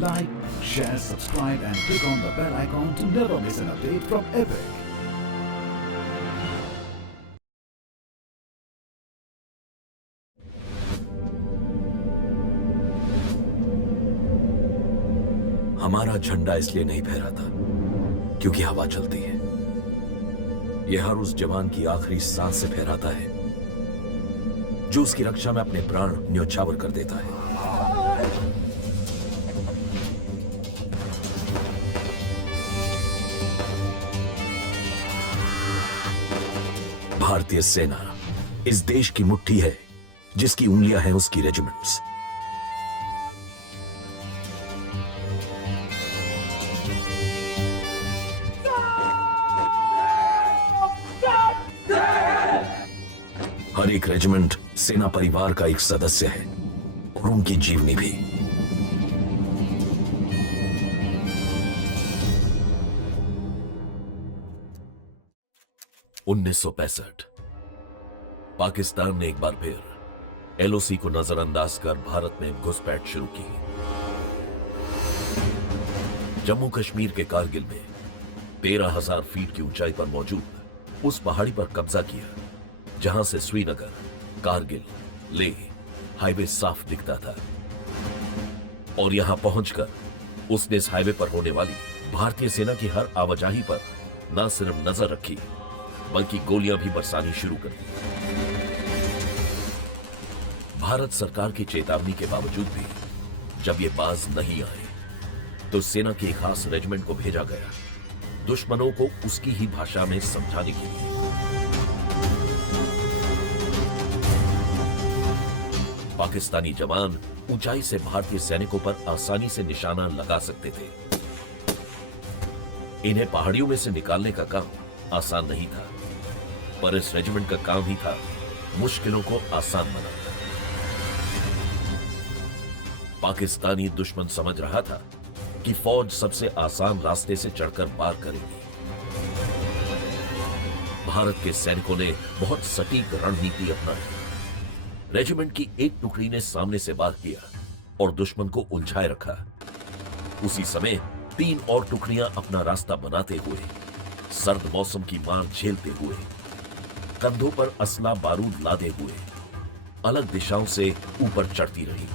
Like, share, subscribe and click on the bell icon to never miss an update from Epic. हमारा झंडा इसलिए नहीं फहराता क्योंकि हवा चलती है। यह हर उस जवान की आखिरी सांस से फहराता है जो उसकी रक्षा में अपने प्राण न्योछावर कर देता है। भारतीय सेना इस देश की मुट्ठी है जिसकी उंगलियां हैं उसकी रेजिमेंट्स। हर एक रेजिमेंट सेना परिवार का एक सदस्य है और उनकी जीवनी भी। उन्नीस पाकिस्तान ने एक बार फिर एलओसी को नजरअंदाज कर भारत में घुसपैठ शुरू की। जम्मू कश्मीर के कारगिल में 13,000 फीट की ऊंचाई पर मौजूद उस पहाड़ी पर कब्जा किया जहां से श्रीनगर, कारगिल, लेह हाईवे साफ दिखता था। और यहां पहुंचकर उसने इस हाईवे पर होने वाली भारतीय सेना की हर आवाजाही पर न सिर्फ नजर रखी बल्कि गोलियां भी बरसानी शुरू कर दी। भारत सरकार की चेतावनी के बावजूद भी जब ये बाज नहीं आए तो सेना की एक खास रेजिमेंट को भेजा गया दुश्मनों को उसकी ही भाषा में समझाने के लिए। पाकिस्तानी जवान ऊंचाई से भारतीय सैनिकों पर आसानी से निशाना लगा सकते थे। इन्हें पहाड़ियों में से निकालने का काम आसान नहीं था, पर इस रेजिमेंट का काम ही था मुश्किलों को आसान बनाना। पाकिस्तानी दुश्मन समझ रहा था कि फौज सबसे आसान रास्ते से चढ़कर पार करेगी। भारत के सैनिकों ने बहुत सटीक रणनीति अपनाई। रेजिमेंट की एक टुकड़ी ने सामने से वार किया और दुश्मन को उलझाए रखा। उसी समय 3 और टुकड़ियां अपना रास्ता बनाते हुए, सर्द मौसम की मार झेलते हुए, कंधों पर असला बारूद लादे हुए अलग दिशाओं से ऊपर चढ़ती रही।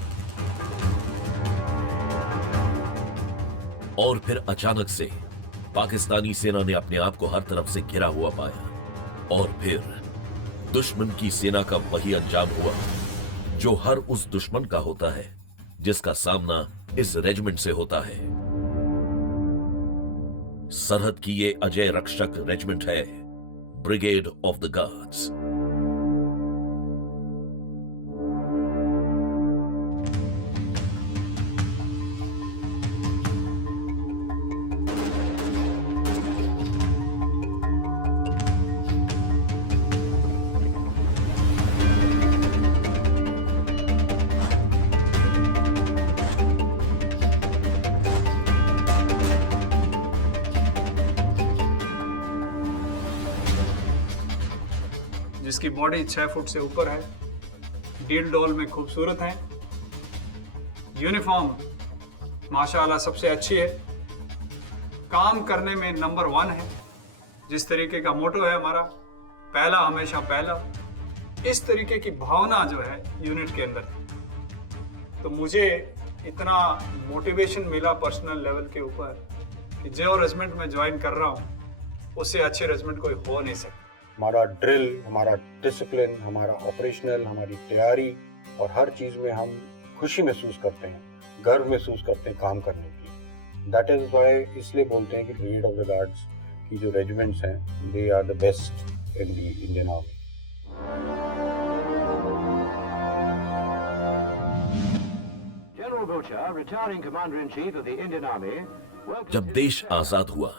और फिर अचानक से पाकिस्तानी सेना ने अपने आप को हर तरफ से घिरा हुआ पाया और फिर दुश्मन की सेना का वही अंजाम हुआ जो हर उस दुश्मन का होता है जिसका सामना इस रेजिमेंट से होता है। सरहद की ये अजय रक्षक रेजिमेंट है ब्रिगेड ऑफ द गार्ड्स। जिसकी बॉडी 6 फुट से ऊपर है, डील डॉल में खूबसूरत है, यूनिफॉर्म माशाल्लाह सबसे अच्छी है, काम करने में नंबर 1 है। जिस तरीके का मोटो है हमारा, पहला हमेशा पहला, इस तरीके की भावना जो है यूनिट के अंदर, तो मुझे इतना मोटिवेशन मिला पर्सनल लेवल के ऊपर कि जो रेजिमेंट में ज्वाइन कर रहा हूँ उससे अच्छे रेजिमेंट कोई हो नहीं सकता। हमारा ड्रिल, हमारा डिसिप्लिन, हमारा ऑपरेशनल, हमारी तैयारी और हर चीज़ में हम खुशी महसूस करते हैं, गर्व महसूस करते हैं काम करने की। दैट इज़ वाई इसलिए बोलते हैं कि ब्रिगेड ऑफ द गार्ड्स की जो रेजिमेंट्स हैं they are the best in the Indian army. जब देश आजाद हुआ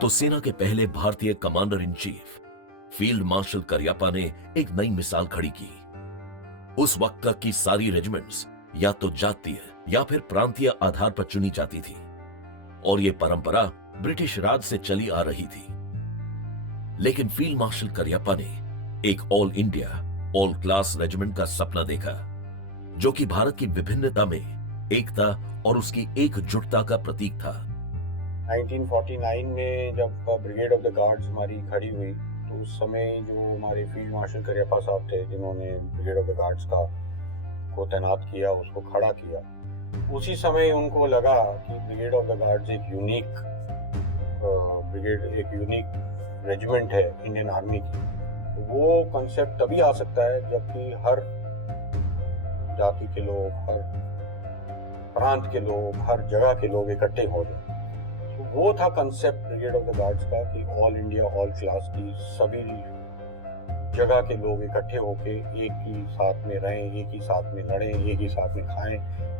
तो सेना के पहले भारतीय commander in chief field marshal Cariappa ने एक नई मिसाल खड़ी की। उस वक्त तक की सारी रेजिमेंट्स या तो जातीय या फिर प्रांतीय आधार पर चुनी जाती थी और यह परंपरा ब्रिटिश राज से चली आ रही थी। लेकिन फील्ड मार्शल करियप्पा ने एक all India all class regiment का सपना देखा जो कि भारत की विभिन्नता में एकता और उसकी एकजुटता का प्रतीक था। 1949 में जब ब्रिगेड ऑफ द गार्ड्स हमारी खड़ी हुई, तो उस समय जो हमारे फील्ड मार्शल करियप्पा साहब थे, जिन्होंने ब्रिगेड ऑफ द गार्ड्स को तैनात किया, उसको खड़ा किया, उसी समय उनको लगा कि ब्रिगेड ऑफ द गार्ड्स एक यूनिक ब्रिगेड, एक यूनिक रेजिमेंट है इंडियन आर्मी की। तो वो कंसेप्ट तभी आ सकता है जबकि हर जाति के लोग, हर प्रांत के लोग, हर जगह के लोग इकट्ठे हो जाए। तो वो था concept brigade of the guards का कि ऑल इंडिया ऑल क्लास की सभी जगह के लोग इकट्ठे होके एक ही साथ में रहें, एक ही साथ में लड़ें, एक ही साथ में खाएं,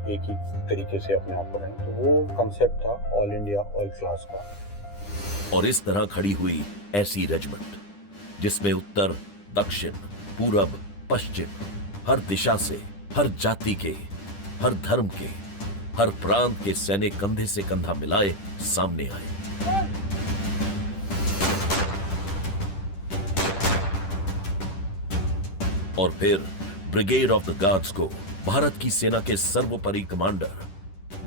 एक ही तरीके से अपने आप को रहें। तो वो कंसेप्ट था ऑल इंडिया ऑल क्लास का। और इस तरह खड़ी हुई ऐसी रेजिमेंट जिसमें उत्तर, दक्षिण, पूरब, पश्चिम, हर दिशा से, हर जाति के, हर धर्म के, हर प्रांत के सैनिक कंधे से कंधा मिलाए सामने आए। और फिर ब्रिगेड ऑफ द गार्ड्स को भारत की सेना के सर्वोपरि कमांडर,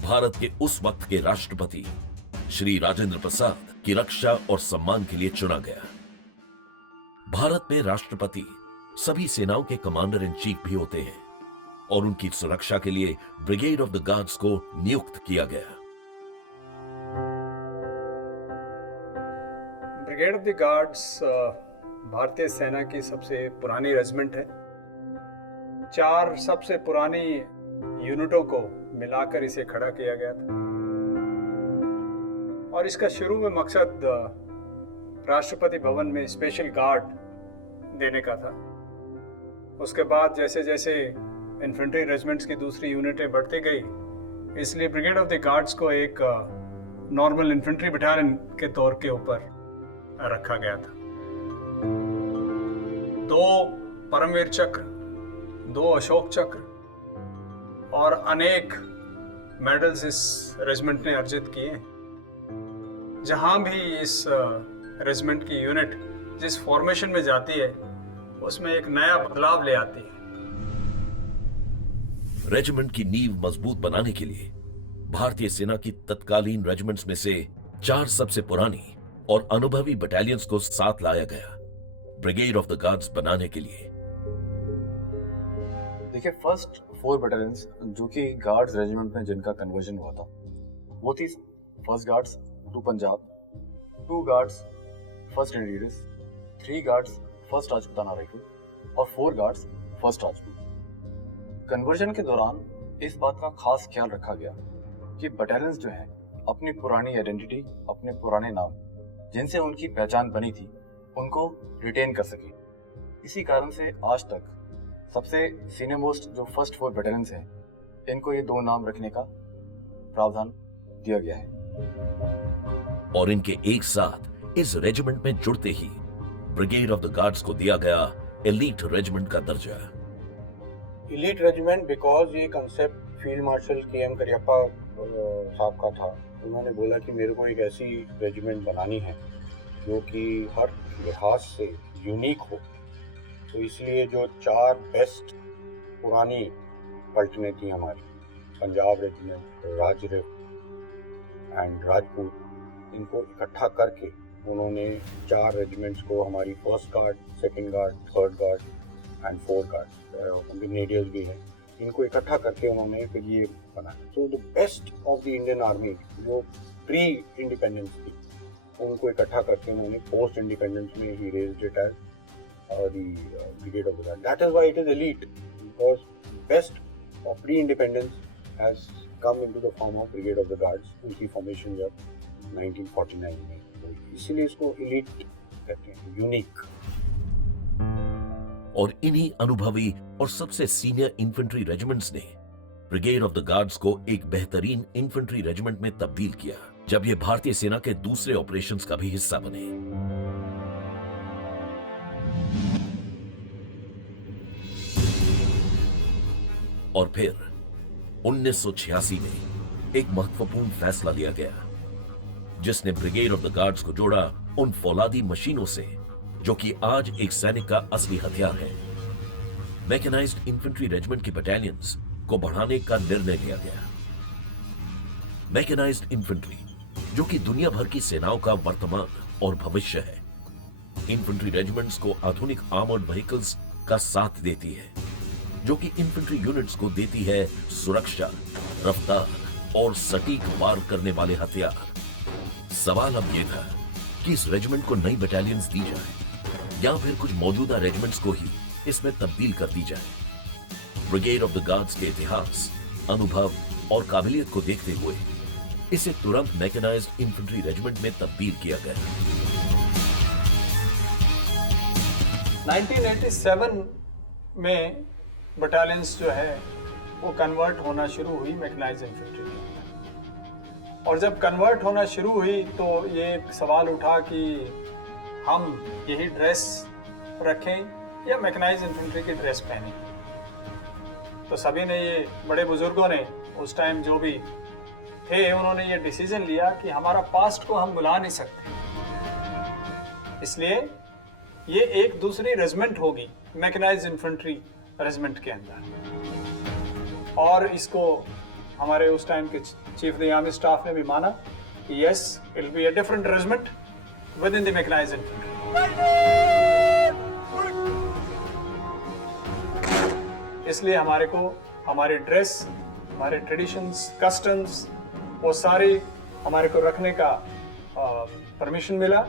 भारत के उस वक्त के राष्ट्रपति श्री राजेंद्र प्रसाद की रक्षा और सम्मान के लिए चुना गया। भारत में राष्ट्रपति सभी सेनाओं के कमांडर इन चीफ भी होते हैं और उनकी सुरक्षा के लिए ब्रिगेड ऑफ द गार्ड्स को नियुक्त किया गया। ब्रिगेड ऑफ द गार्ड्स भारतीय सेना की सबसे पुरानी रेजिमेंट है। 4 सबसे पुरानी यूनिटों को मिलाकर इसे खड़ा किया गया था और इसका शुरू में मकसद राष्ट्रपति भवन में स्पेशल गार्ड देने का था। उसके बाद जैसे जैसे इन्फेंट्री रेजिमेंट्स की दूसरी यूनिटें बढ़ती गई, इसलिए ब्रिगेड ऑफ द गार्ड्स को एक नॉर्मल इन्फेंट्री बटालियन के तौर के ऊपर रखा गया था। 2 परमवीर चक्र, 2 अशोक चक्र और अनेक मेडल्स इस रेजिमेंट ने अर्जित किए। जहां भी इस रेजिमेंट की यूनिट जिस फॉर्मेशन में जाती है, उसमें एक नया बदलाव ले आती है। रेजिमेंट की नींव मजबूत बनाने के लिए भारतीय सेना की तत्कालीन रेजिमेंट्स में से 4 सबसे पुरानी और अनुभवी बटालियंस को साथ लाया गया ब्रिगेड ऑफ द गार्ड्स बनाने के लिए। देखिए, फर्स्ट 4 बटालियंस जो कि गार्ड्स रेजिमेंट में जिनका कन्वर्जन हुआ था, वो थी first guards 2 Punjab, 2 guards first इंडीरियस, 3 गार्ड्स फर्स्ट राजपूताना राइफल और 4 गार्ड्स फर्स्ट राजपूत। कन्वर्जन के दौरान इस बात का खास ख्याल रखा गया कि बटालियंस जो हैं अपनी पुरानी आइडेंटिटी, अपने पुराने नाम जिनसे उनकी पहचान बनी थी, उनको रिटेन कर सके। इसी कारण से आज तक सबसे सीनियर मोस्ट जो फर्स्ट 4 बटालियंस हैं, इनको ये 2 नाम रखने का प्रावधान दिया गया है। और इनके एक साथ इस रेजिमेंट में जुड़ते ही ब्रिगेड ऑफ द गार्ड्स को दिया गया एलीट रेजिमेंट का दर्जा। एलीट रेजिमेंट बिकॉज ये concept field marshal KM. Cariappa साहब का था। उन्होंने बोला कि मेरे को एक ऐसी रेजिमेंट बनानी है जो कि हर लिहाज से यूनिक हो। तो इसलिए जो 4 बेस्ट पुरानी पलटनें थी हमारी, पंजाब रेजिमेंट, राजरिफ एंड राजपूत, इनको इकट्ठा करके उन्होंने 4 रेजिमेंट्स को, हमारी first guard, second guard, third guard and 4 guard, grenadiers भी हैं, इनको इकट्ठा करके उन्होंने फिर ये बनाया। तो the best of the Indian army जो प्री इंडिपेंडेंस थी, उनको इकट्ठा करके उन्होंने पोस्ट इंडिपेंडेंस में ही raised it as the brigade of the guard. That is why it is elite, because best of pre independence has come into the form of brigade of the guards. उनकी formation जब 1949 में, तो इसीलिए इसको elite कहते हैं, unique. और इन्हीं अनुभवी और सबसे सीनियर इन्फेंट्री रेजिमेंट्स ने ब्रिगेड ऑफ द गार्ड्स को एक बेहतरीन इन्फेंट्री रेजिमेंट में तब्दील किया, जब ये भारतीय सेना के दूसरे ऑपरेशंस का भी हिस्सा बने। और फिर 1986 में एक महत्वपूर्ण फैसला लिया गया, जिसने ब्रिगेड ऑफ द गार्ड्स को जोड़ा उन फौलादी मशीनों से जो कि आज एक सैनिक का असली हथियार है। मैकेनाइज्ड इन्फेंट्री रेजिमेंट के बटालियंस को बढ़ाने का निर्णय लिया गया। मैकेनाइज्ड इन्फेंट्री, जो कि दुनिया भर की सेनाओं का वर्तमान और भविष्य है। इन्फेंट्री रेजिमेंट्स को आधुनिक आर्मर्ड व्हीकल्स का साथ देती है, जो कि इन्फेंट्री यूनिट्स को देती है सुरक्षा, रफ्तार और सटीक वार करने वाले हथियार। सवाल अब यह था कि इस रेजिमेंट को नई बटालियंस दी जाए या फिर कुछ मौजूदा रेजिमेंट्स को ही इसमें तब्दील कर दी जाए। ब्रिगेड ऑफ द गार्ड्स के इतिहास, अनुभव और काबिलियत को देखते हुए इसे तुरंत मैकेनाइज्ड इन्फेंट्री रेजिमेंट में तब्दील किया गया। 1987 में बटालियंस जो है वो कन्वर्ट होना शुरू हुई मैकेनाइज्ड इन्फेंट्री में। और जब कन्वर्ट होना शुरू हुई तो ये एक सवाल उठा कि हम यही ड्रेस रखें या मैकेनाइज्ड इन्फेंट्री की ड्रेस पहनें। तो सभी ने, ये बड़े बुजुर्गों ने उस टाइम जो भी थे, उन्होंने ये डिसीजन लिया कि हमारा पास्ट को हम बुला नहीं सकते, इसलिए ये एक दूसरी रेजिमेंट होगी मैकेनाइज्ड इन्फेंट्री रेजिमेंट के अंदर। और इसको हमारे उस टाइम के चीफ द आर्मी स्टाफ ने भी माना कि yes, it will be a different regiment within the mechanised infantry. इसलिए हमारे को हमारी ड्रेस, हमारे ट्रेडिशंस, कस्टम्स, वो सारी हमारे को रखने का परमिशन मिला।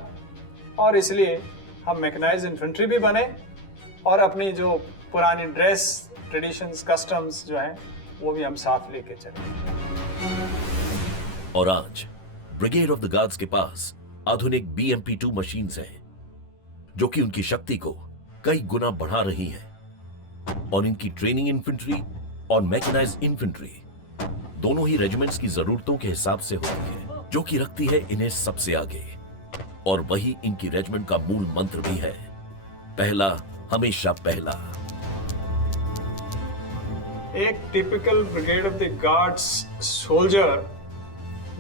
और इसलिए हम मैकेनाइज्ड इन्फेंट्री भी बने और अपनी जो पुरानी ड्रेस, ट्रेडिशंस, कस्टम्स जो हैं वो भी हम साथ लेके चले। और आज ब्रिगेड ऑफ द गार्ड्स के पास आधुनिक BMP-2 मशीन्स हैं, जो कि उनकी शक्ति को कई गुना बढ़ा रही हैं। और इनकी ट्रेनिंग इन्फेंट्री और मैकेनाइज्ड इन्फेंट्री दोनों ही रेजिमेंट्स की जरूरतों के हिसाब से होती है, जो कि रखती है इन्हें सबसे आगे। और वही इनकी रेजिमेंट का मूल मंत्र भी है, पहला हमेशा पहला। एक typical brigade of the guards soldier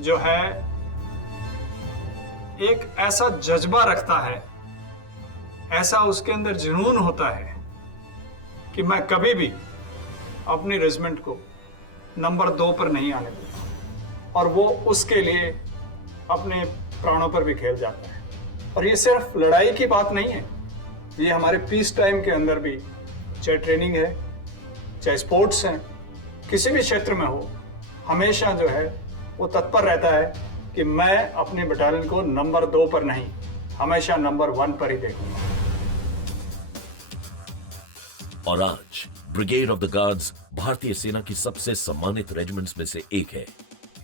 जो है एक ऐसा जज्बा रखता है, ऐसा उसके अंदर जुनून होता है कि मैं कभी भी अपनी रेजिमेंट को नंबर 2 पर नहीं आने दूंगा। और वो उसके लिए अपने प्राणों पर भी खेल जाता है। और ये सिर्फ लड़ाई की बात नहीं है, ये हमारे पीस टाइम के अंदर भी, चाहे ट्रेनिंग है, चाहे स्पोर्ट्स हैं, किसी भी क्षेत्र में हो, हमेशा जो है वो तत्पर रहता है कि मैं अपने बटालियन को नंबर 2 पर नहीं, हमेशा नंबर 1 पर ही देखूंगा। और आज ब्रिगेड ऑफ द गार्ड्स भारतीय सेना की सबसे सम्मानित रेजिमेंट्स में से एक है।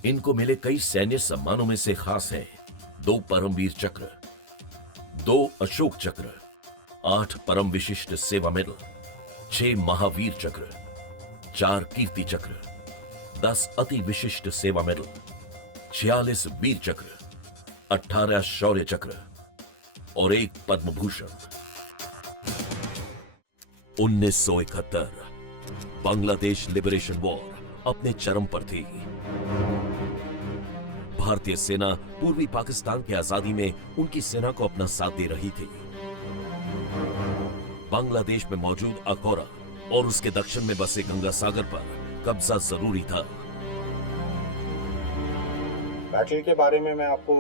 इनको मिले कई सैन्य सम्मानों में से खास हैं 2 परमवीर चक्र, 2 अशोक चक्र, 8 परम विशिष्ट सेवा मेडल, 6 महावीर चक्र, 4 कीर्ति चक्र, 10 अति विशिष्ट सेवा मेडल, 46 वीर चक्र, 18 शौर्य चक्र और 1 पद्म भूषण। 1971 बांग्लादेश लिबरेशन वॉर अपने चरम पर थी। भारतीय सेना पूर्वी पाकिस्तान की आजादी में उनकी सेना को अपना साथ दे रही थी। बांग्लादेश में मौजूद अखौरा और उसके दक्षिण में बसे गंगा सागर पर कब्जा जरूरी था। बैटल के बारे में मैं आपको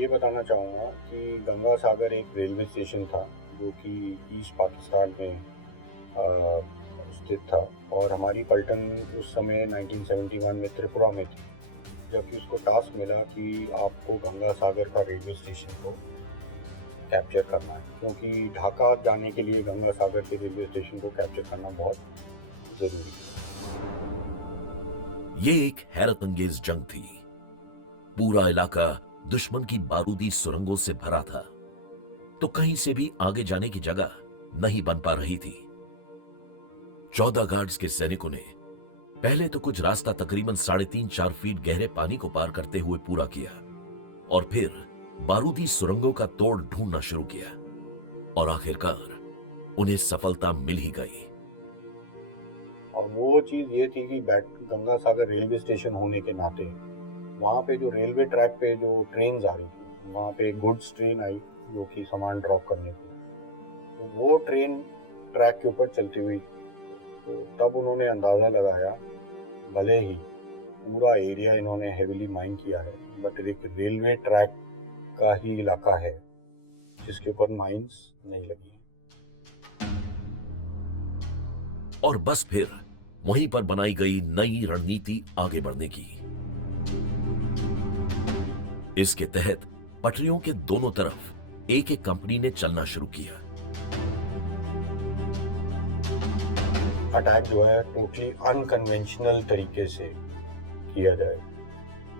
ये बताना चाहूँगा कि गंगा सागर एक रेलवे स्टेशन था जो कि ईस्ट पाकिस्तान में स्थित था। और हमारी पलटन उस समय 1971 में त्रिपुरा में थी, जबकि उसको टास्क मिला कि आपको गंगा सागर का रेलवे स्टेशन को कैप्चर करना है, क्योंकि ढाका जाने के लिए गंगा सागर के रेलवे स्टेशन को कैप्चर करना बहुत ज़रूरी है। ये एक हैरत अंगेज जंग थी। पूरा इलाका दुश्मन की बारूदी सुरंगों से भरा था, तो कहीं से भी आगे जाने की जगह नहीं बन पा रही थी। 14 गार्ड्स के सैनिकों ने पहले तो कुछ रास्ता तकरीबन 3.5-4 फीट गहरे पानी को पार करते हुए पूरा किया और फिर बारूदी सुरंगों का तोड़ ढूंढना शुरू किया और आखिरकार उन्हें सफलता मिल ही गई। और वो चीज़ ये थी कि गंगा सागर रेलवे स्टेशन होने के नाते वहाँ पे जो रेलवे ट्रैक पे जो ट्रेन आ रही थी, वहाँ पे गुड्स ट्रेन आई जो कि सामान ड्रॉप करने की, तो वो ट्रेन ट्रैक के ऊपर चलती हुई। तो तब उन्होंने अंदाज़ा लगाया, भले ही पूरा एरिया इन्होंने हेविली माइन किया है, बट एक रेलवे ट्रैक का ही इलाका है जिसके ऊपर माइंस नहीं लगी हैं। और बस फिर वहीं पर बनाई गई नई रणनीति आगे बढ़ने की। इसके तहत पटरियों के दोनों तरफ एक एक कंपनी ने चलना शुरू किया। अटैक जो है टोटली अनकन्वेंशनल तरीके से किया जाए,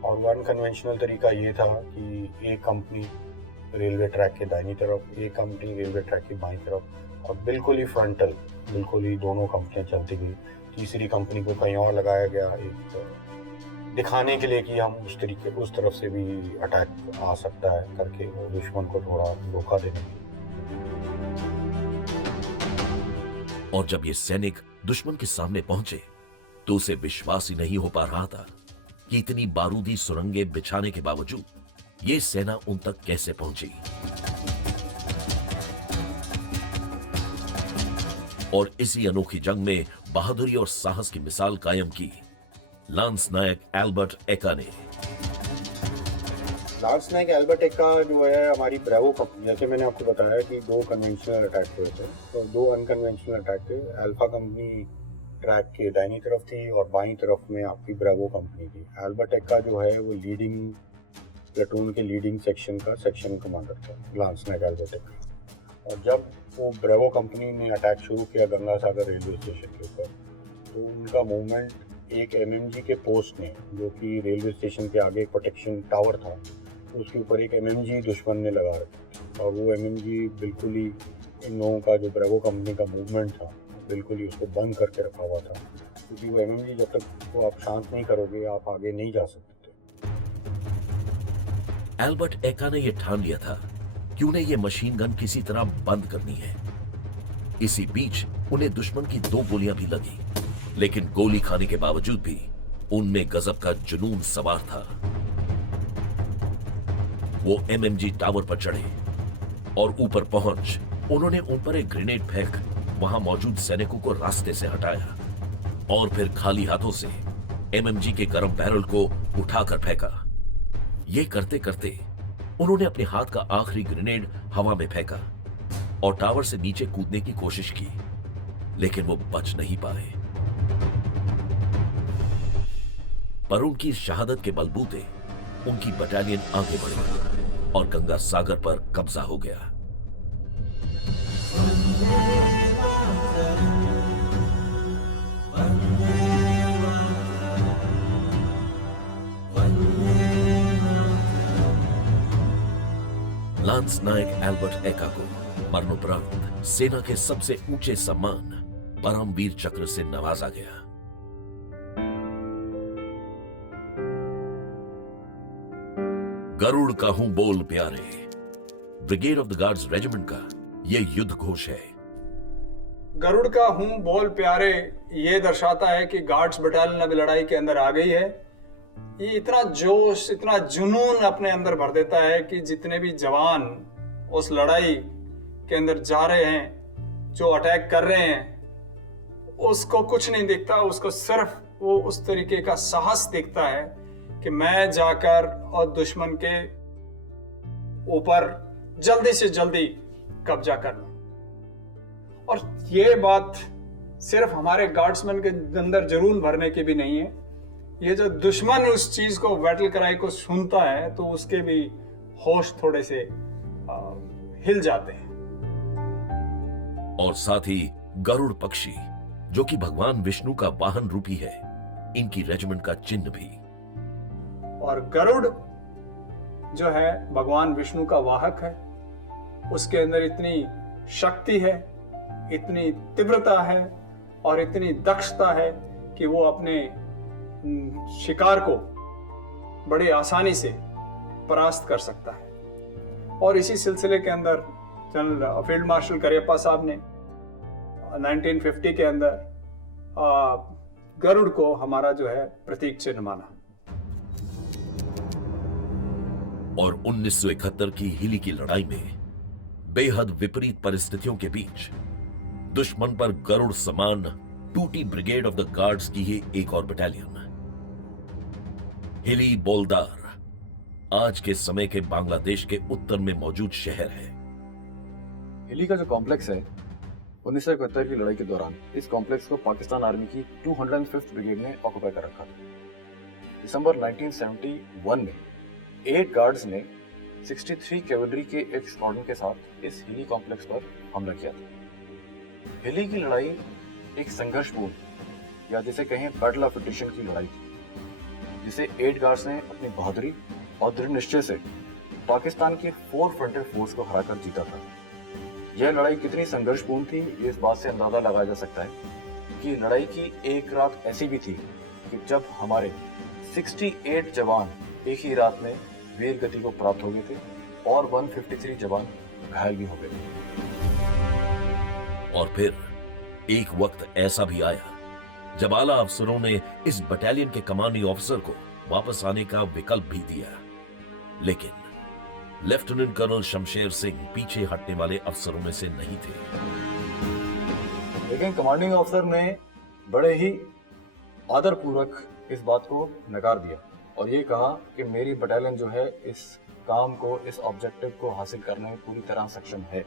और वो अनकन्वेंशनल तरीका ये था कि एक कंपनी रेलवे ट्रैक के दाहिनी तरफ, एक कंपनी रेलवे ट्रैक की बाईं तरफ, और बिल्कुल ही फ्रंटल, बिल्कुल ही दोनों कंपनियां चलती गई। तीसरी कंपनी को कहीं और लगाया गया, एक दिखाने के लिए कि हम उस तरफ से भी अटैक आ सकता है करके, वो दुश्मन को थोड़ा धोखा देने की। और जब ये सैनिक दुश्मन के सामने पहुंचे तो उसे विश्वास ही नहीं हो पा रहा था कि इतनी बारूदी सुरंगें बिछाने के बावजूद ये सेना उन तक कैसे पहुंची। और इसी अनोखी जंग में बहादुरी और साहस की मिसाल कायम की लांस नायक एल्बर्ट एका ने। लांस नायक एल्बर्ट एका जो है हमारी ब्रेवो कंपनी, जैसे मैंने आपको बताया कि 2 कन्वेंशनल अटैक हुए थे, तो 2 अनकन्वेंशनल अटैक थे। अल्फा कंपनी ट्रैक के दाहिनी तरफ थी और बाईं तरफ में आपकी ब्रेवो कंपनी थी। एल्बर्ट एका जो है वो लीडिंग प्लेटून के लीडिंग सेक्शन का सेक्शन कमांडर था, लांस नायक एल्बर्ट एका। और जब वो ब्रेवो कंपनी ने अटैक शुरू किया गंगा सागर रेलवे स्टेशन के ऊपर, तो उनका मूवमेंट एक एमएमजी के पोस्ट ने, जो कि रेलवे स्टेशन के आगे एक प्रोटेक्शन टावर था, उसके ऊपर एक एमएमजी दुश्मन ने लगा रखी, और वो एमएमजी बिल्कुल ही इन लोगों का जो ब्रेवो कंपनी का मूवमेंट था बिल्कुल ही उसको बंद करके रखा हुआ था, क्योंकि वो एमएमजी जब तक वो आप शांत नहीं करोगे आप आगे नहीं जा सकते थे। एल्बर्ट एका ने यह ठान लिया था कि उन्हें यह मशीन गन किसी तरह बंद करनी है। इसी बीच उन्हें दुश्मन की 2 गोलियां भी लगी, लेकिन गोली खाने के बावजूद भी उनमें गजब का जुनून सवार था। वो एमएमजी टावर पर चढ़े और ऊपर पहुंच उन्होंने उन पर एक ग्रेनेड फेंक वहां मौजूद सैनिकों को रास्ते से हटाया, और फिर खाली हाथों से एमएमजी के गर्म बैरल को उठाकर फेंका। ये करते करते उन्होंने अपने हाथ का आखिरी ग्रेनेड हवा में फेंका और टावर से नीचे कूदने की कोशिश की, लेकिन वो बच नहीं पाए। पर उनकी शहादत के बलबूते उनकी बटालियन आगे बढ़ी और गंगा सागर पर कब्जा हो गया। लांस नायक एल्बर्ट एका को मरणोपरांत सेना के सबसे ऊंचे सम्मान परमवीर चक्र से नवाजा गया। गरुड़ का हूं बोल प्यारे, brigade of the guards regiment का यह युद्ध घोष है। गरुड़ का हूं बोल प्यारे ये दर्शाता है कि गार्ड्स बटालियन अब लड़ाई के अंदर आ गई है। ये इतना जोश, इतना जुनून अपने अंदर भर देता है कि जितने भी जवान उस लड़ाई के अंदर जा रहे हैं, जो अटैक कर रहे हैं, उसको कुछ नहीं दिखता, उसको सिर्फ वो उस तरीके का साहस दिखता है कि मैं जाकर और दुश्मन के ऊपर जल्दी से जल्दी कब्जा कर लूं। और ये बात सिर्फ हमारे गार्ड्समैन के अंदर जुनून भरने की भी नहीं है, ये जो दुश्मन उस चीज को, बैटल क्राई को सुनता है तो उसके भी होश थोड़े से हिल जाते हैं। और साथ ही गरुड़ पक्षी, जो कि भगवान विष्णु का वाहन रूपी है, इनकी रेजिमेंट का चिन्ह भी। और गरुड़ जो है भगवान विष्णु का वाहक है, उसके अंदर इतनी शक्ति है, इतनी तीव्रता है और इतनी दक्षता है कि वो अपने शिकार को बड़ी आसानी से परास्त कर सकता है। और इसी सिलसिले के अंदर जनरल फील्ड मार्शल करियप्पा साहब ने 1950 के अंदर गरुड़ को हमारा जो है प्रतीक चिन्ह माना। और 1971 की हिली की लड़ाई में बेहद विपरीत परिस्थितियों के बीच दुश्मन पर गरुड़ समान टूटी ब्रिगेड ऑफ द गार्ड्स की ही एक और बटालियन हिली बोलदार आज के समय के बांग्लादेश के उत्तर में मौजूद शहर है। हिली का जो कॉम्प्लेक्स है 1971 की लड़ाई के दौरान इस कॉम्प्लेक्स को पाकिस्तान आर्मी की 205th ब्रिगेड ने ऑक्युपाई कर रखा था। दिसंबर 1971 में 8 गार्ड्स ने 63 कैवलरी के एक स्क्वाड्रन के साथ इस हिली कॉम्प्लेक्स पर हमला किया था। हिली की लड़ाई एक संघर्षपूर्ण या जिसे कहें बैटल ऑफ अटिशन की लड़ाई थी, जिसे 8 गार्ड्स ने अपनी बहादुरी और दृढ़ निश्चय से पाकिस्तान की 4 फ्रंटेड फोर्स को हराकर जीता था। यह लड़ाई कितनी संघर्षपूर्ण थी ये इस बात से अंदाजा लगाया जा सकता है कि लड़ाई की एक रात ऐसी भी थी कि जब हमारे 68 जवान एक ही रात में वीर गति को प्राप्त हो गए थे और 153 जवान घायल भी हो गए थे। और फिर एक वक्त ऐसा भी आया जब आला अफसरों ने इस बटालियन के कमांडिंग ऑफिसर को वापस आने का विकल्प भी दिया, लेकिन लेफ्टिनेंट कर्नल शमशेर सिंह पीछे हटने वाले अफसरों में से नहीं थे। लेकिन कमांडिंग ऑफिसर ने बड़े ही आदरपूर्वक इस बात को नकार दिया और ये कहा कि मेरी बटालियन जो है इस काम को, इस ऑब्जेक्टिव को हासिल करने में पूरी तरह सक्षम है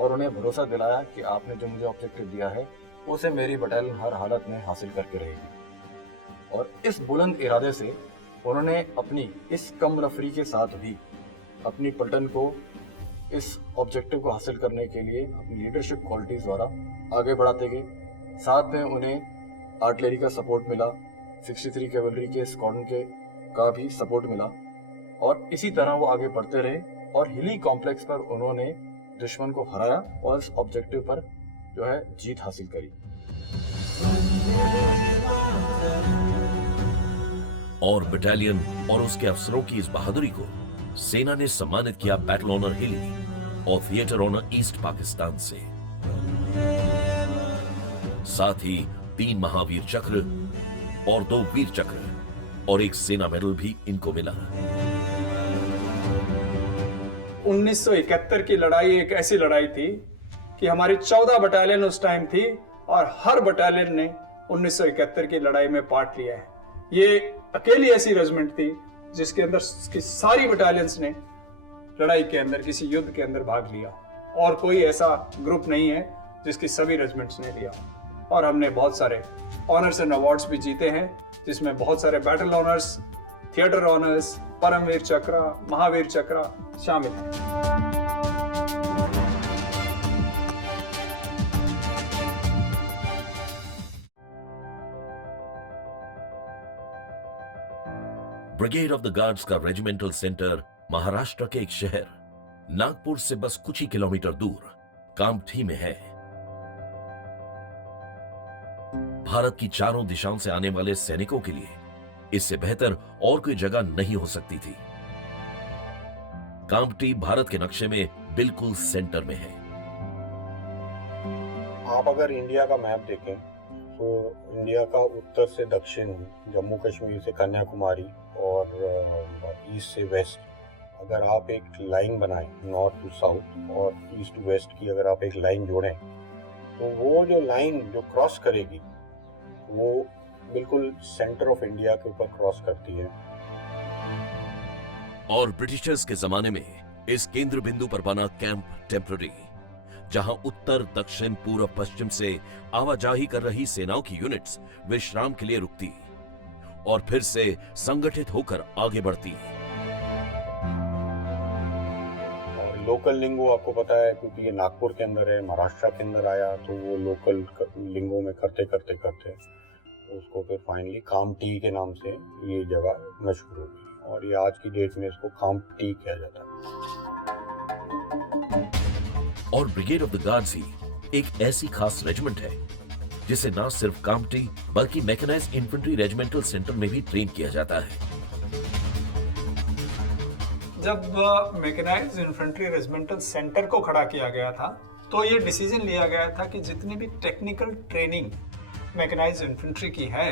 और उन्हें भरोसा दिलाया कि आपने जो मुझे ऑब्जेक्टिव दिया है उसे मेरी बटालियन हर हालत में हासिल करके रहेगी। और इस बुलंद इरादे से उन्होंने अपनी इस कम नफरी के साथ भी अपनी पलटन को इस ऑब्जेक्टिव को हासिल करने के लिए अपनी लीडरशिप क्वालिटीज द्वारा आगे बढ़ाते गए। साथ में उन्हें आर्टिलरी का सपोर्ट मिला, 63 कैवलरी के स्क्वाड्रन के का भी सपोर्ट मिला और इसी तरह वो आगे बढ़ते रहे और हिली कॉम्प्लेक्स पर उन्होंने दुश्मन को हराया और इस ऑब्जेक्टिव पर जो है जीत हासिल करी। और बटालियन और उसके अफसरों की इस बहादुरी को सेना ने सम्मानित किया बैटल ऑनर हिली और थिएटर ऑनर ईस्ट पाकिस्तान से। साथ ही 3 महावीर चक्र और 2 वीर चक्र और एक सेना मेडल भी इनको मिला। 1971 की लड़ाई एक ऐसी लड़ाई थी कि हमारी 14 बटालियन उस टाइम थी और हर बटालियन ने 1971 की लड़ाई में पार्ट लिया है। ये अकेली ऐसी रेजिमेंट थी जिसके अंदर की सारी बटालियंस ने लड़ाई के अंदर, किसी युद्ध के अंदर भाग लिया और कोई ऐसा ग्रुप नहीं है जिसकी सभी रेजिमेंट्स ने लिया। और हमने बहुत सारे ऑनर्स एंड अवार्ड्स भी जीते हैं, जिसमें बहुत सारे battle honours, theatre honours, Paramvir Chakra, Mahavir Chakra शामिल हैं। ब्रिगेड ऑफ द गार्ड्स का रेजिमेंटल सेंटर महाराष्ट्र के एक शहर नागपुर से बस कुछ ही किलोमीटर दूर कामठी में है। भारत की चारों दिशाओं से आने वाले सैनिकों के लिए इससे बेहतर और कोई जगह नहीं हो सकती थी। कामठी भारत के नक्शे में बिल्कुल सेंटर में है। आप अगर इंडिया का मैप देखें तो इंडिया का उत्तर से दक्षिण, जम्मू कश्मीर से कन्याकुमारी और ईस्ट से वेस्ट, अगर आप एक लाइन बनाएं नॉर्थ टू साउथ और ईस्ट टू वेस्ट की अगर आप एक लाइन जोड़ें तो वो जो लाइन जो क्रॉस करेगी वो बिल्कुल सेंटर ऑफ इंडिया के ऊपर क्रॉस करती है। और ब्रिटिशर्स के जमाने में इस केंद्र बिंदु पर बना कैंप टेम्पररी, जहां उत्तर, दक्षिण, पूर्व, पश्चिम से आवाजाही कर रही सेनाओं की यूनिट्स विश्राम के लिए रुकती और फिर से संगठित होकर आगे बढ़ती। और लोकल लिंगो आपको पता है क्योंकि ये नागपुर के अंदर है, महाराष्ट्र के अंदर आया तो वो लोकल लिंगो में करते करते करते उसको फिर फाइनली कामठी के नाम से ये जगह मशहूर हो गई और ये आज की डेट में इसको कामठी कहा जाता है। और ब्रिगेड ऑफ द गार्ड्स ही एक ऐसी खास रेजिमेंट है जिसे ना सिर्फ कामठी बल्कि मैकेनाइज्ड इन्फेंट्री रेजिमेंटल सेंटर में भी ट्रेन किया जाता है। जब मैकेनाइज्ड इन्फेंट्री रेजिमेंटल सेंटर को खड़ा किया गया था तो ये डिसीजन लिया गया था कि जितनी भी टेक्निकल ट्रेनिंग मैकेनाइज्ड इन्फेंट्री की है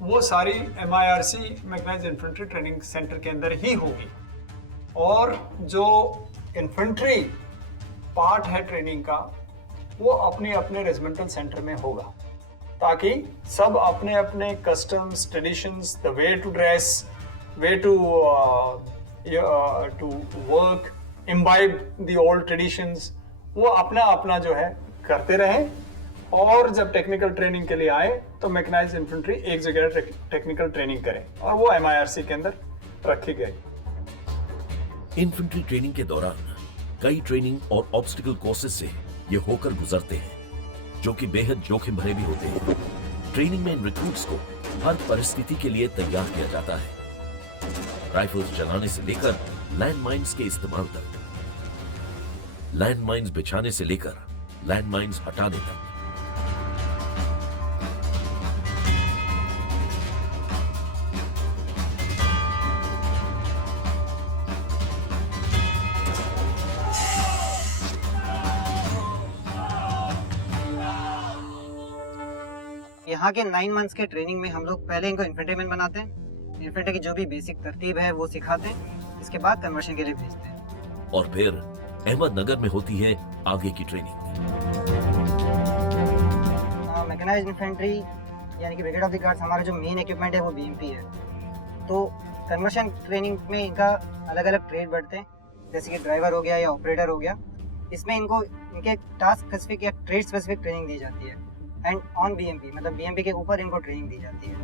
वो सारी MIRC mechanised infantry training centre के अंदर ही होगी और जो इन्फेंट्री पार्ट है ट्रेनिंग का वो अपने अपने रेजिमेंटल सेंटर में होगा। ताकि सब अपने अपने customs, traditions, the way to dress, way to work, imbibe the old traditions, वो अपना अपना जो है करते रहें। और जब टेक्निकल ट्रेनिंग के लिए आए तो मैकेनाइज्ड इन्फेंट्री एक जगह टेक्निकल ट्रेनिंग करें, और वो MIRC के अंदर रखी गई। इन्फेंट्री ट्रेनिंग के दौरान कई ट्रेनिंग और ऑब्स्टिकल कोर्सेज से ये होकर गुजरते हैं, जो कि बेहद जोखिम भरे भी होते हैं। ट्रेनिंग में इन रिक्रूट्स को हर परिस्थिति के लिए तैयार किया जाता है, राइफल्स चलाने से लेकर लैंड माइन्स के इस्तेमाल तक, लैंड माइन्स बिछाने से लेकर लैंड माइन्स हटाने तक। यहाँ के 9 मंथ्स के ट्रेनिंग में हम लोग पहले इनको इन्फेंट्रीमैन बनाते हैं, इन्फेंट्री की जो भी बेसिक तरतीब है वो सिखाते हैं, इसके बाद कन्वर्शन के लिए भेजते हैं। और फिर अहमदनगर में होती है आगे की ट्रेनिंग। मैकेनाइज्ड इन्फेंट्री यानी कि ब्रिगेड ऑफ द गार्ड्स, हमारा जो मेन इक्विपमेंट है वो BMP है। तो कन्वर्शन ट्रेनिंग में इनका अलग अलग ट्रेड बढ़ते हैं, जैसे कि ड्राइवर हो गया या ऑपरेटर हो गया। इसमें इनको इनके टास्क स्पेसिफिक या ट्रेड स्पेसिफिक ट्रेनिंग दी जाती है, एंड ऑन BMP, मतलब BMP के ऊपर इनको ट्रेनिंग दी जाती है।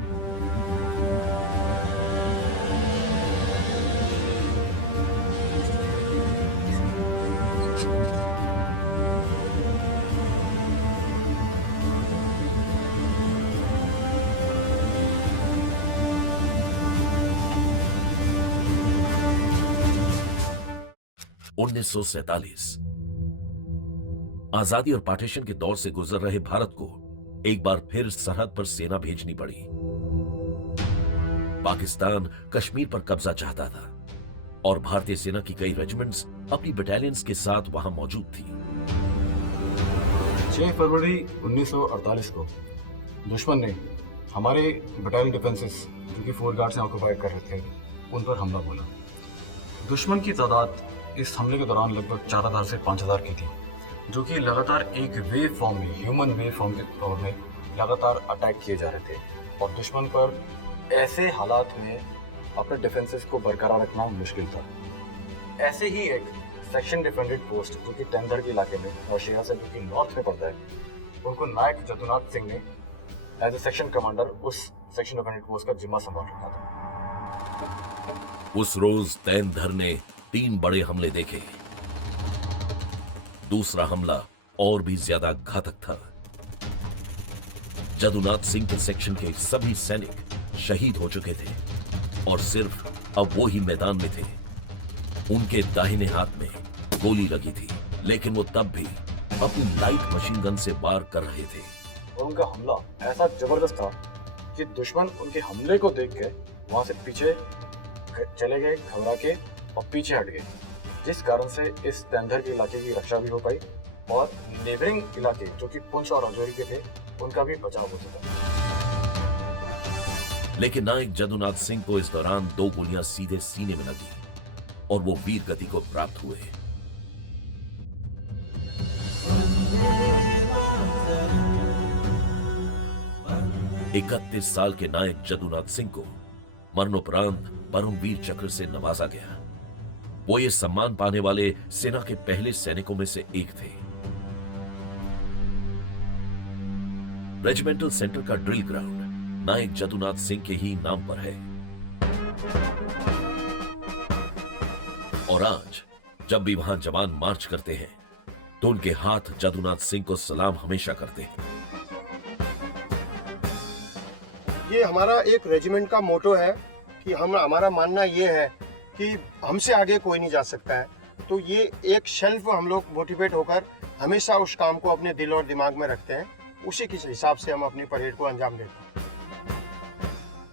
(1947) आजादी और पार्टीशन के दौर से गुजर रहे भारत को एक बार फिर सरहद पर सेना भेजनी पड़ी। पाकिस्तान कश्मीर पर कब्जा चाहता था और भारतीय सेना की कई रेजिमेंट्स अपनी बटालियंस के साथ वहां मौजूद थी। 6 फरवरी 1948 को दुश्मन ने हमारे बटालियन डिफेंसेस, जो कि 4 गार्ड्स ऑक्युपाई कर रहे थे, उन पर हमला बोला। दुश्मन की तादाद इस हमले के दौरान लगभग 4000 से 5000 की थी, जो कि लगातार एक वेव फॉर्म में, ह्यूमन वेव फॉर्म के तौर में लगातार अटैक किए जा रहे थे, और दुश्मन पर ऐसे हालात में अपने डिफेंसेस को बरकरार रखना मुश्किल था। ऐसे ही एक सेक्शन डिफेंडेड पोस्ट, जो कि टेंधर के इलाके में और शेरा से जो कि नॉर्थ में पड़ता है, उनको नायक जदुनाथ सिंह ने एज ए सेक्शन कमांडर उस सेक्शन डिफेंडेड पोस्ट का जिम्मा संभाल रखा था। उस रोज तेंधर ने 3 बड़े हमले देखे। दूसरा हमला और भी ज्यादा घातक था। जदुनाथ सिंह के सेक्शन के सभी सैनिक शहीद हो चुके थे और सिर्फ अब वो ही मैदान में थे। उनके दाहिने हाथ में गोली लगी थी, लेकिन वो तब भी अपनी लाइट मशीन गन से वार कर रहे थे। और उनका हमला ऐसा जबरदस्त था कि दुश्मन उनके हमले को देख के वहां से पीछे चले गए, घबरा के, और पीछे हट गए, जिस कारण से इस तेंधर के इलाके की रक्षा भी हो पाई और नेबरिंग इलाके जो कि पुंछ और राजौरी के थे, उनका भी बचाव हो सका। लेकिन नायक जदुनाथ सिंह को इस दौरान 2 गोलियां सीधे सीने में लगी और वो वीर गति को प्राप्त हुए। इकतीस साल के नायक जदुनाथ सिंह को मरणोपरांत परमवीर चक्र से नवाजा गया। वो ये सम्मान पाने वाले सेना के पहले सैनिकों में से एक थे। रेजिमेंटल सेंटर का ड्रिल ग्राउंड नायक जदुनाथ सिंह के ही नाम पर है, और आज जब भी वहां जवान मार्च करते हैं तो उनके हाथ जदुनाथ सिंह को सलाम हमेशा करते हैं। ये हमारा एक रेजिमेंट का मोटो है कि हमारा मानना ये है कि हमसे आगे कोई नहीं जा सकता है। तो ये एक शेल्फ हम लोग मोटिवेट होकर हमेशा उस काम को अपने दिल और दिमाग में रखते हैं, उसी के हिसाब से हम अपनी परेड को अंजाम देते हैं।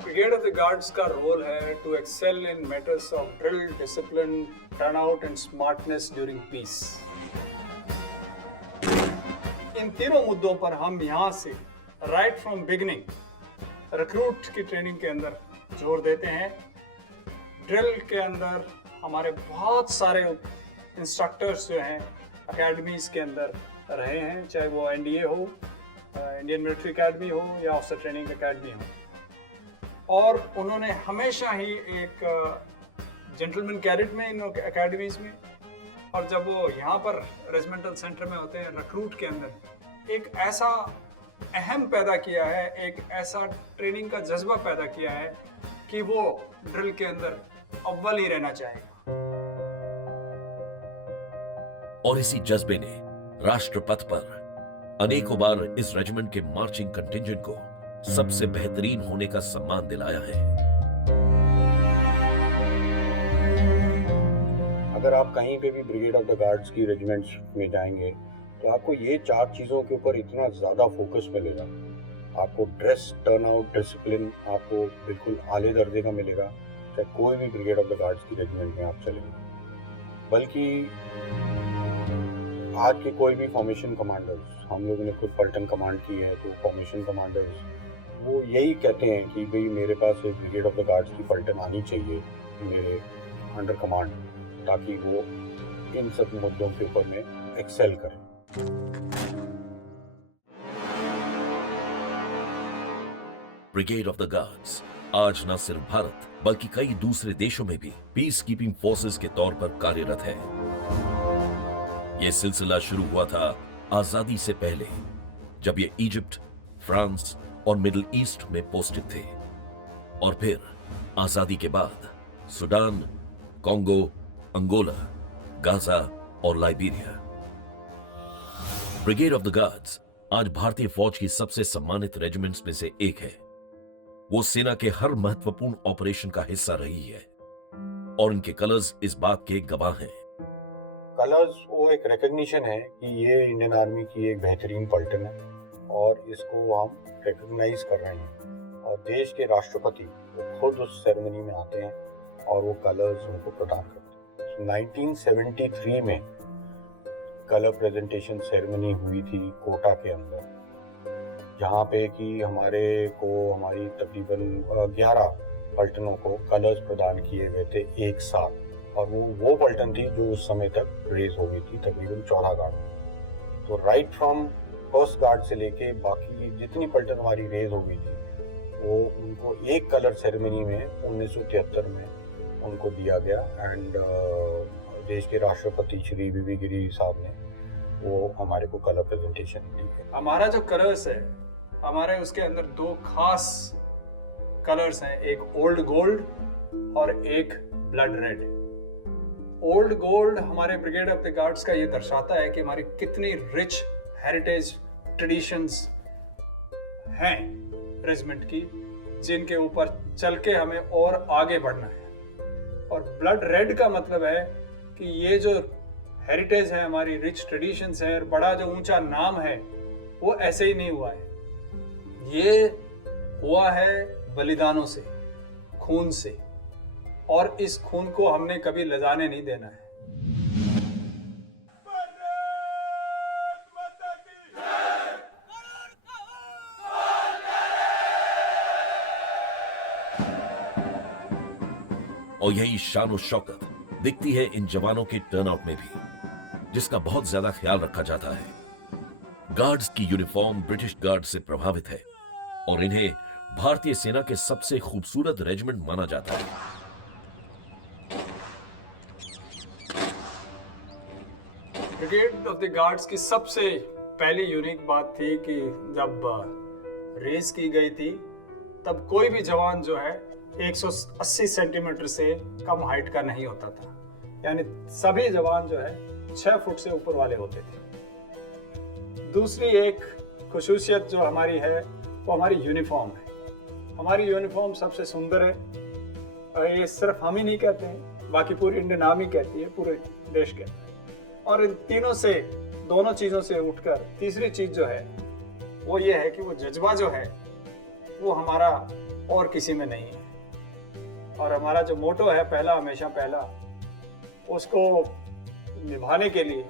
ब्रिगेड ऑफ द गार्ड्स का रोल है to excel in matters of drill, discipline, turnout and smartness during peace. इन तीनों मुद्दों पर हम यहाँ से राइट फ्रॉम बिगिनिंग रिक्रूट की ट्रेनिंग के अंदर जोर देते हैं। ड्रिल के अंदर हमारे बहुत सारे इंस्ट्रक्टर्स जो हैं एकेडमीज के अंदर रहे हैं, चाहे वो NDA हो इंडियन मिलिट्री एकेडमी हो या ऑफिसर ट्रेनिंग एकेडमी हो। और उन्होंने हमेशा ही एक जेंटलमैन कैडेट में इन एकेडमीज में, और जब वो यहाँ पर रेजिमेंटल सेंटर में होते हैं रिक्रूट के अंदर, एक ऐसा अहम पैदा किया है, एक ऐसा ट्रेनिंग का जज्बा पैदा किया है कि वो ड्रिल के अंदर अव्वल ही रहना चाहेगा। और इसी जज्बे ने राष्ट्रपथ पर अनेकों बार इस रेजिमेंट के मार्चिंग कंटिंजेंट को सबसे बेहतरीन होने का सम्मान दिलाया है। अगर आप कहीं पे भी ब्रिगेड ऑफ द गार्ड्स की रेजिमेंट्स में जाएंगे तो आपको ये 4 चीज़ों के ऊपर इतना ज़्यादा फोकस मिलेगा। आपको ड्रेस, टर्नआउट, डिसिप्लिन आपको बिल्कुल आले दर्जे का मिलेगा, चाहे कोई भी ब्रिगेड ऑफ द गार्ड्स की रेजिमेंट में आप चलेंगे। बल्कि आज के कोई भी फॉर्मेशन कमांडर्स, हम लोगों ने खुद पलटन कमांड की है, तो फॉर्मेशन कमांडर्स वो यही कहते हैं कि भाई मेरे पास एक ब्रिगेड ऑफ द गार्ड्स की पलटन आनी चाहिए मेरे अंडर कमांड, ताकि वो इन सब मुद्दों के ऊपर में एक्सेल करें। ब्रिगेड ऑफ द गार्ड्स आज न सिर्फ भारत बल्कि कई दूसरे देशों में भी पीस कीपिंग फोर्सेस के तौर पर कार्यरत है। यह सिलसिला शुरू हुआ था आजादी से पहले, जब ये इजिप्ट, फ्रांस और मिडिल ईस्ट में पोस्टेड थे, और फिर आजादी के बाद सूडान, कॉन्गो, अंगोला, गाजा और Liberia. Brigade of the guards आज भारतीय फौज की सबसे सम्मानित रेजिमेंट्स में से एक है। वो सेना के हर महत्वपूर्ण ऑपरेशन का हिस्सा रही है और इनके कलर्स इस बात के गवाह हैं। कलर्स वो एक रिकग्निशन है कि ये इंडियन आर्मी की एक बेहतरीन पलटन है और इसको हम रिकग्नाइज कर रहे हैं, और देश के राष्ट्रपति वो खुद उस सेरेमनी में आते हैं और वो कलर्स उनको प्रदान करते हैं। 1973 में कलर प्रेजेंटेशन सेरेमनी हुई थी कोटा के अंदर, जहाँ पे कि हमारी तकरीबन 11 पलटनों को कलर्स प्रदान किए गए थे एक साथ, और वो पलटन थी जो उस समय तक रेज हो गई थी तकरीबन 14 गार्ड। तो राइट फ्रॉम फर्स्ट गार्ड से लेके बाकी जितनी पलटन हमारी रेज हो गई थी, वो उनको एक कलर सेरेमनी में 1973 में उनको दिया गया। एंड देश के राष्ट्रपति श्री बीबी गिरी साहब ने वो हमारे को कलर प्रेजेंटेशन दी है। हमारा जो कलर्स है, हमारे उसके अंदर 2 खास कलर्स हैं, एक ओल्ड गोल्ड और एक ब्लड रेड। ओल्ड गोल्ड हमारे ब्रिगेड ऑफ द गार्ड्स का ये दर्शाता है कि हमारी कितनी रिच हेरिटेज ट्रेडिशंस हैं रेजिमेंट की, जिनके ऊपर चल के हमें और आगे बढ़ना है। और ब्लड रेड का मतलब है कि ये जो हेरिटेज है, हमारी रिच ट्रेडिशंस है, बड़ा जो ऊंचा नाम है, वो ऐसे ही नहीं हुआ है। ये हुआ है बलिदानों से, खून से, और इस खून को हमने कभी लजाने नहीं देना है। और यही शान और शौकत दिखती है इन जवानों के टर्नआउट में भी, जिसका बहुत ज्यादा ख्याल रखा जाता है। गार्ड्स की यूनिफॉर्म ब्रिटिश गार्ड से प्रभावित है और इन्हें भारतीय सेना के सबसे खूबसूरत रेजिमेंट माना जाता है। ब्रिगेड ऑफ द गार्ड्स की सबसे पहली यूनिक बात थी कि जब रेस की गई थी, तब कोई भी जवान जो है 180 सेंटीमीटर से कम हाइट का नहीं होता था, यानी सभी जवान जो है 6 फुट से ऊपर वाले होते थे। दूसरी एक खुसूसियत जो हमारी है वो हमारी यूनिफॉर्म है। हमारी यूनिफॉर्म सबसे सुंदर है, और ये सिर्फ हम ही नहीं कहते हैं, बाकी पूरी इंडियन आर्मी कहती है, पूरे देश कहते हैं। और इन तीनों से, दोनों चीज़ों से उठकर तीसरी चीज़ जो है वो ये है कि वो जज्बा जो है वो हमारा और किसी में नहीं है। और हमारा जो मोटो है, पहला हमेशा पहला, उसको निभाने के लिए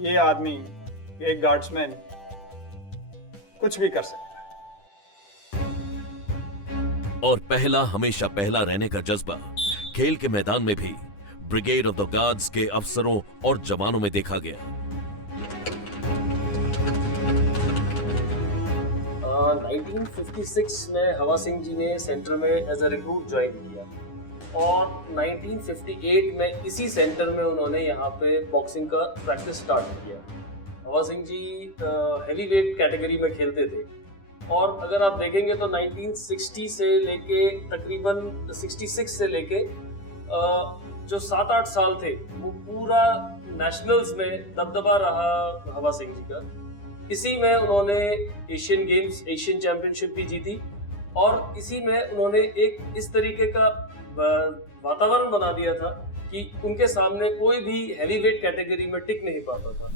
ये आदमी, एक गार्ड्समैन कुछ भी कर सकता है। और पहला हमेशा पहला रहने का जज्बा खेल के मैदान में भी ब्रिगेड ऑफ द गार्ड्स के अफसरों और जवानों में देखा गया। 1956 में हवा सिंह जी ने सेंटर में एज अ रिक्रूट ज्वाइन किया और 1958 में इसी सेंटर में उन्होंने यहाँ पे बॉक्सिंग का प्रैक्टिस स्टार्ट किया। हवा Singh ji heavy weight category में खेलते थे और अगर आप देखेंगे तो 1960 से लेके तकरीबन 66 से लेके जो 7-8 साल थे वो पूरा नेशनल्स में दबदबा रहा हवा सिंह जी का। इसी में उन्होंने एशियन गेम्स, एशियन चैंपियनशिप भी जीती और इसी में उन्होंने एक इस तरीके का वातावरण बना दिया था कि उनके सामने कोई भी हैवी वेट कैटेगरी में टिक नहीं पाता था।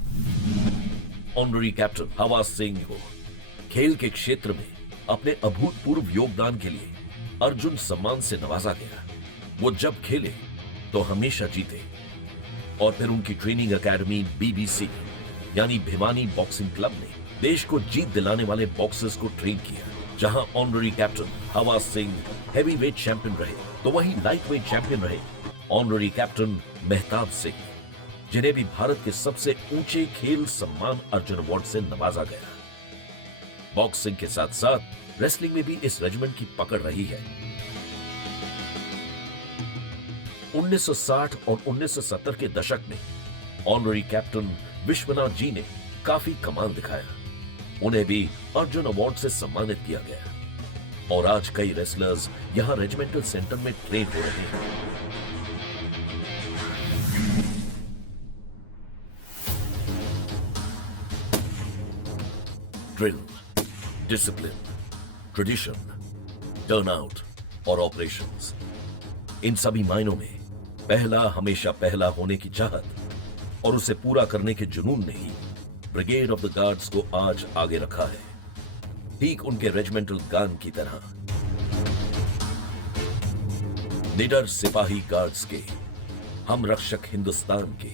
ऑनरी कैप्टन हवा सिंह को खेल के क्षेत्र में अपने अभूतपूर्व योगदान के लिए अर्जुन सम्मान से नवाजा गया। वो जब खेले तो हमेशा जीते और फिर उनकी ट्रेनिंग एकेडमी बीबीसी यानी भिवानी बॉक्सिंग क्लब ने देश को जीत दिलाने वाले बॉक्सर्स को ट्रेन किया। जहां ऑनरी कैप्टन हवा सिंह हैवी वेट चैंपियन रहे तो वहीं लाइट वेट चैंपियन रहे ऑनरी कैप्टन मेहताब सिंह, जिन्हें भी भारत के सबसे ऊंचे खेल सम्मान अर्जुन अवार्ड से नवाजा गया। बॉक्सिंग के साथ साथ रेसलिंग में भी इस रेजिमेंट की पकड़ रही है। 1960 और 1970 के दशक में ऑनरी कैप्टन विश्वनाथ जी ने काफी कमाल दिखाया। उन्हें भी अर्जुन अवार्ड से सम्मानित किया गया और आज कई रेसलर्स यहां रेजिमेंटल सेंटर में ट्रेन हो रहे हैं। ड्रिल, डिसिप्लिन, ट्रेडिशन, टर्नआउट और ऑपरेशंस, इन सभी मायनों में पहला हमेशा पहला होने की चाहत और उसे पूरा करने के जुनून ने ही ब्रिगेड ऑफ द गार्ड्स को आज आगे रखा है, ठीक उनके रेजिमेंटल गान की तरह। निडर सिपाही गार्ड्स के, हम रक्षक हिंदुस्तान के,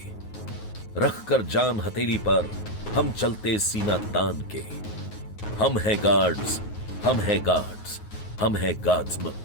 रख कर जान हथेली पर हम चलते सीना तान के। हम हैं गार्ड्स, हम हैं गार्ड्स, हम हैं गार्ड्समैन।